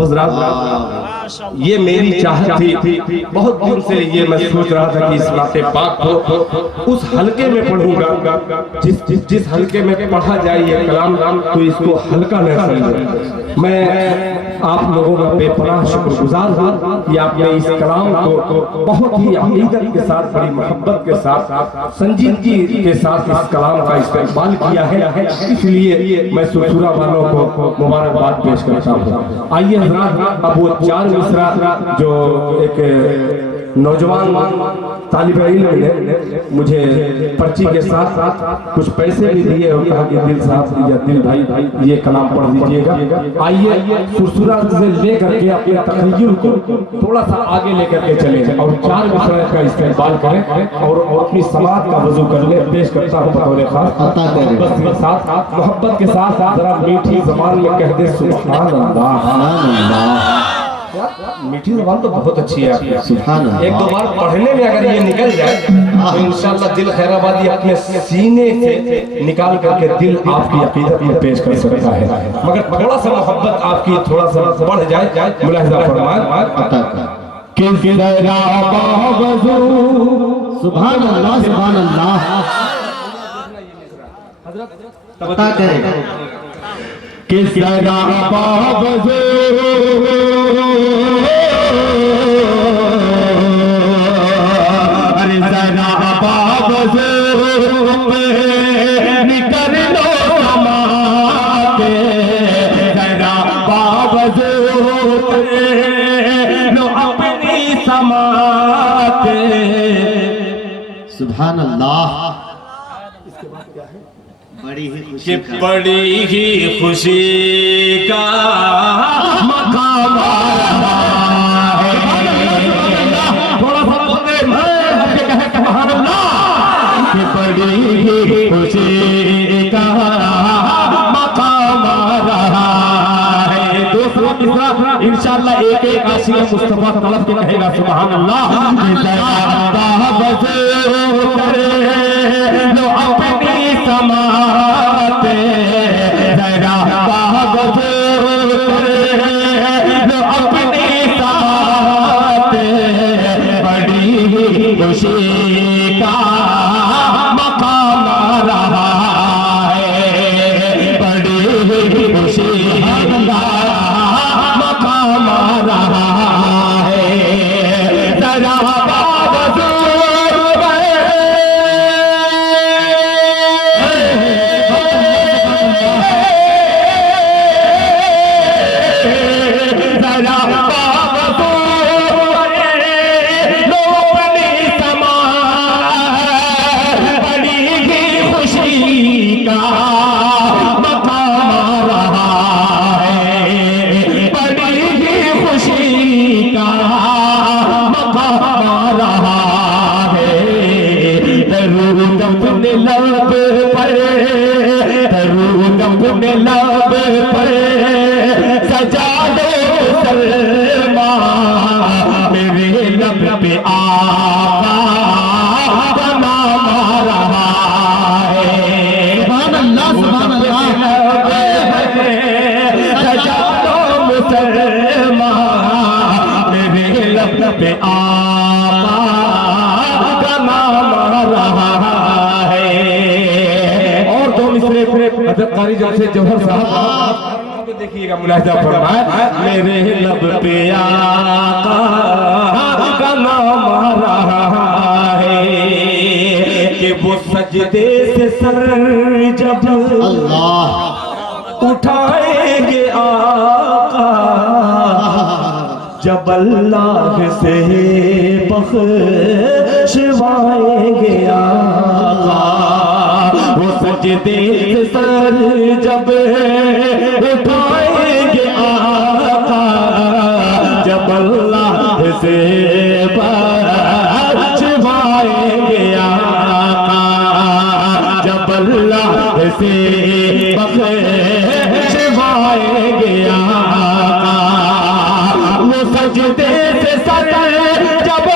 हज़रात, ये मेरी चाहत थी, बहुत दिन से ये मैं सोच रहा था कि इस नाते पाक को उस हल्के में पढ़ूंगा जिस हल्के में पढ़ा जाए ये कलाम, तो इसको हल्का न समझे। मैं आप लोगों का बेपनाह शुक्रगुजार हूँ कि आपने इस कलाम को बहुत ही अकीदत के साथ, बड़ी मोहब्बत के साथ, संजीदगी के साथ इस कलाम का इस्तेमाल किया है। इसलिए मैं सुरसुरा वालों को मुबारकबाद पेश करता हूँ। आइए हज़रात, अब वो 4 मिसरा जो एक नौजवान तालिब इल्म ने मुझे पर्ची के साथ साथ कुछ पैसे भी दिए और कहा कि दिल साहब या दिल भाई ये कलाम पढ़ दीजिएगा। आइए सुरसुरा से लेकर के अपने तखय्युल को थोड़ा सा आगे लेकर के चले और 4 मिसरा का इस्तेमाल करें और अपनी समाज का वजू कर ले। पेश करता हूँ बतौर खास मोहब्बत के साथ जरा मीठी ज़बान में कह दे सुभान अल्लाह। मीठी ज़बान तो बहुत अच्छी है आपकी, सुभान अल्लाह। एक दो बार पढ़ने में अगर ये निकल जाए तो इंशाअल्लाह दिल खैराबादी अपने सीने से निकाल करके दिल आपकी अकीदत में पेश कर सकता है। मगर थोड़ा सा मोहब्बत आपकी थोड़ा सा बढ़ जाए, मुलाहिज़ा फरमाएं। सुभान अल्लाह, सुभान अल्लाह। पता करें किस सुभान अल्लाह। बड़ी ही खुशी का मकाम है। थोड़ा सा बोलते हैं सुभान अल्लाह। कि बड़ी ही खुशी का मकाम रहा है। दूसरा तीसरा इंशाअल्लाह एक एक आशिक मुस्तफा तलब के कहेगा सुभान अल्लाह। अपनी समाते जरा अपनी समाते बड़ी खुशी का मकाम रहा है। बड़ी खुशी का मकाम रहा है। जरा लब पर सजा दो सलमा मेरे लब पे आका का नाम रहा है। सुभान अल्लाह, सुभान अल्लाह। सजा दो मुसलमा मेरे लब पे आका का नाम रहा है। और दो मिसरे हज़रत कारी जमशेद जौहर साहब देखिएगा, मुलाहिज़ा फरमाएं। मेरे लब पे आका का नाम रहा है कि वो सजदे से सर जब अल्लाह उठाएंगे आका, जब अल्लाह से बख्शवाएंगे आका। वो सजदे से सर जब उठाएंगे आका, जब अल्लाह से बख्शवाएंगे आका, जब अल्लाह से बख्शवाएंगे आका। वो सजदे से सर जब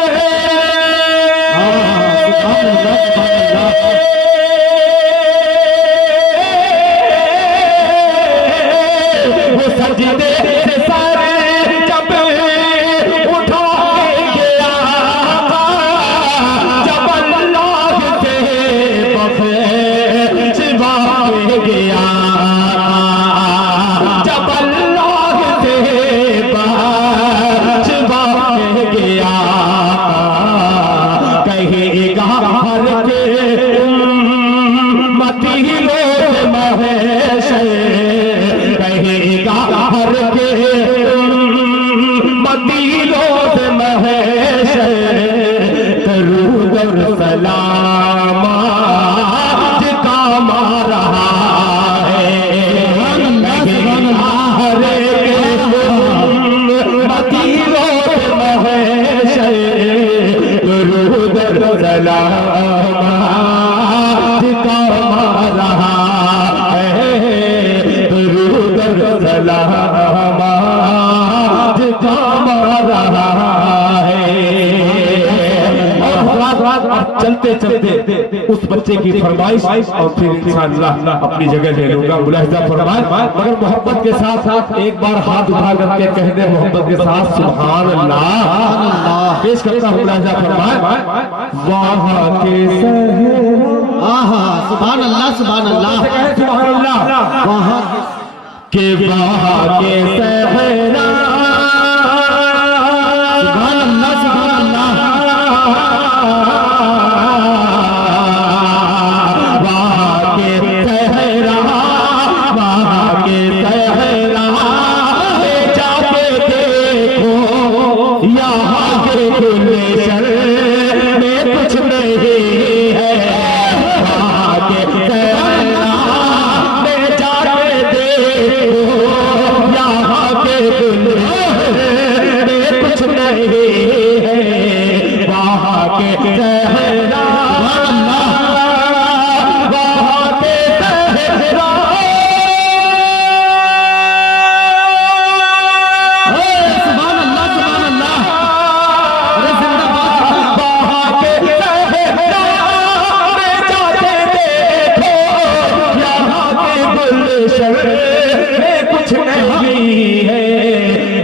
वो सजदे से सर सलाम का रहा है, दरूद सलाम का रहा है। चलते चलते उस बच्चे की फरमाइश और फिर इंशाअल्लाह अपनी जगह ले लूंगा। मुलाहिजा फरमाए, मगर मोहब्बत के साथ साथ एक बार हाथ उठा करके कह दे मोहब्बत के साथ सुभान अल्लाह। पेश करता हूँ, मुलाहिजा फरमाए। वहाँ के सहरा, सुभान अल्लाह सुभान अल्लाह सुभान अल्लाह। वहाँ के वहाँ के सहरा, सुभान अल्लाह सुभान अल्लाह।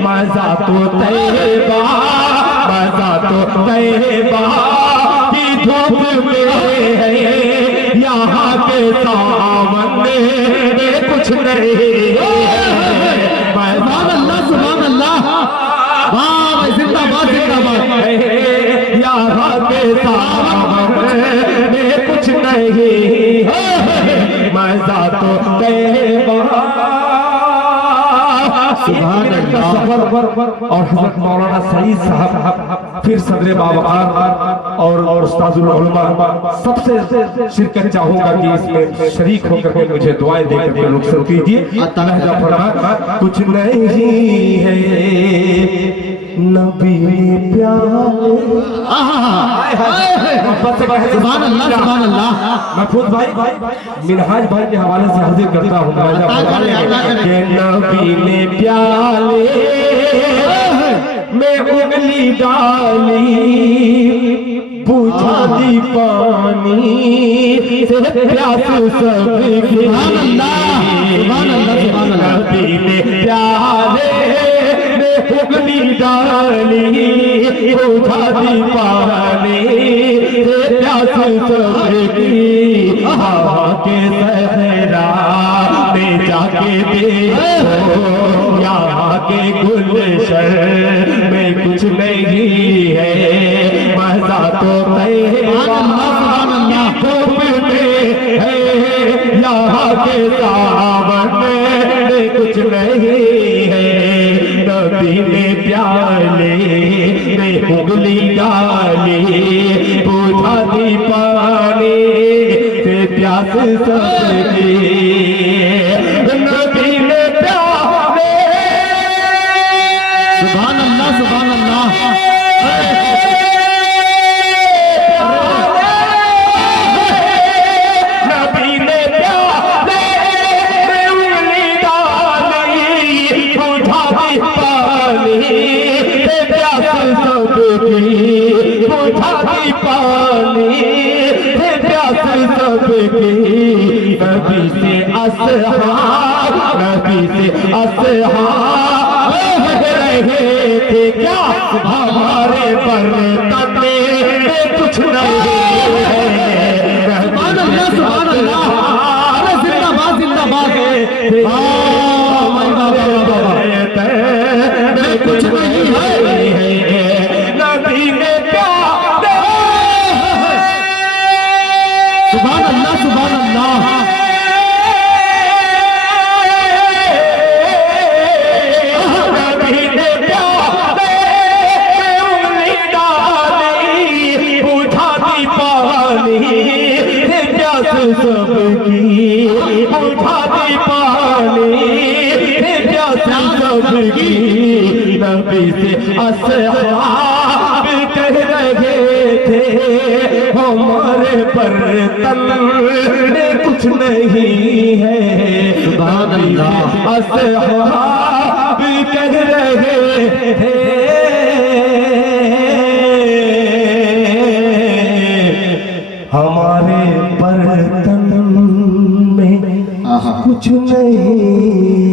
मजा तो तैबा, मजा तो तैबा की धूप में है, यहाँ के सामने कुछ नहीं है। सुभान अल्लाह सुभान अल्लाह। वाह भाई जिंदाबाद जिंदाबाद। यहाँ के सामने कुछ नहीं है, मजा तो तैबा। सुभान अल्लाह। और हज़रत मौलाना सईद साहब फिर सदर बावकार और उस्तादुल उलमा सबसे शिरकत चाहूंगा कि इसमें शरीक होकर के मुझे दुआएं देकर के रुखसत कीजिए। लहजा फरमा, कुछ नहीं है नबी प्यारे। सुभान अल्लाह सुभान अल्लाह। महफूज भाई मिनहाज भाई के हवाले से हाजिर करता हूँ कि नबी ने प्याले में उंगली डाली, बुझा दी पानी से प्यास सबकी। सुभान अल्लाह सुभान अल्लाह सुभान अल्लाह। नबी ने प्याले में उंगली डाली, बुझा दी पानी से प्यास सबकी। हवा के सहरा में जाके देखो, यहाँ के गुलशन में कुछ नहीं है, मजा तो धूप में है, यहाँ के सामने कुछ नहीं है। नबी ने प्याले में उंगली डाली, बुझा दी पानी से प्यास सबकी। नबी ने प्याले, सुभान अल्लाह सुभान अल्लाह। नबी ने प्याले में उंगली डाली, बुझा दी पानी से प्यास सबकी। बुझा दी पानी से प्यास सबकी। नबी से असहाब, नबी से असहाब रहे थे क्या, हमारे बर्तन में कुछ नहीं है। सुभान अल्लाह सुभान अल्लाह। अरे जिंदाबाद जिंदाबाद। कुछ नहीं है, नबी ने प्याले। सुभान अल्लाह सुभान अल्लाह। नबी ने प्याले में उंगली डाली, बुझा दी पानी से प्यास सबकी। बुझा दी पानी से प्यास सबकी। नबी से असहाब कह रहे थे थे हमारे बर्तन में कुछ नहीं है। सुभान अल्लाह। असहाब कह रहे थे हमारे बर्तन में कुछ नहीं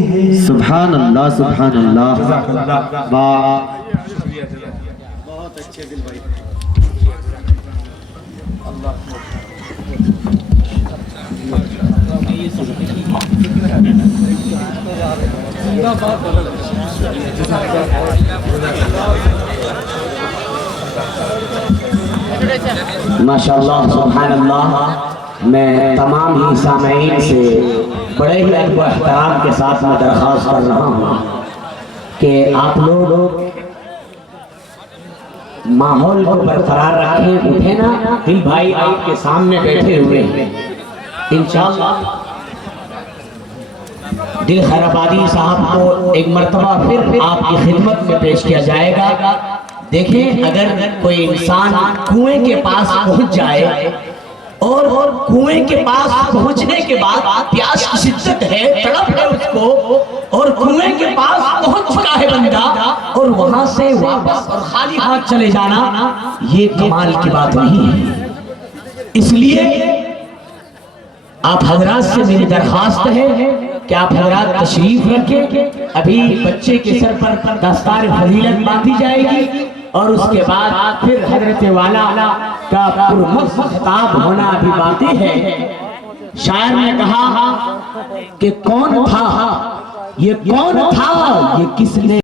है। सुभान अल्लाह, सुभान अल्लाह। वाह, माशाअल्लाह, सुभान अल्लाह। मैं तमाम ही सामईन से बड़े ही अदब व एहतराम के साथ मैं दरख्वास्त कर रहा हूँ कि आप लोग माहौल को बरकरार रखें। उठे ना, दिल भाई आपके सामने बैठे हुए हैं। इंशाअल्लाह दिल खैराबादी साहब को एक मर्तबा फिर आपकी खिदमत में पेश किया जाएगा। देखें, अगर कोई इंसान कुएं के पास पहुंच जाए और कुएं के पास पहुंचने के बाद प्यास की शिद्दत है, तड़प है उसको, और कुएं के पास पहुंच चुका है बंदा, और वहां से वापस और खाली हाथ चले जाना, ये कमाल की बात नहीं है। इसलिए आप हजरात से मेरी दरख्वास्त है कि आप हजरात तशरीफ रखें। अभी बच्चे के सर पर दस्तार फजीलत बांधी जाएगी और उसके बाद फिर हजरत वाला का पुरमख्स खिताब होना अभी बाकी है। शायर ने कहा कि कौन था, ये कौन था, ये किसने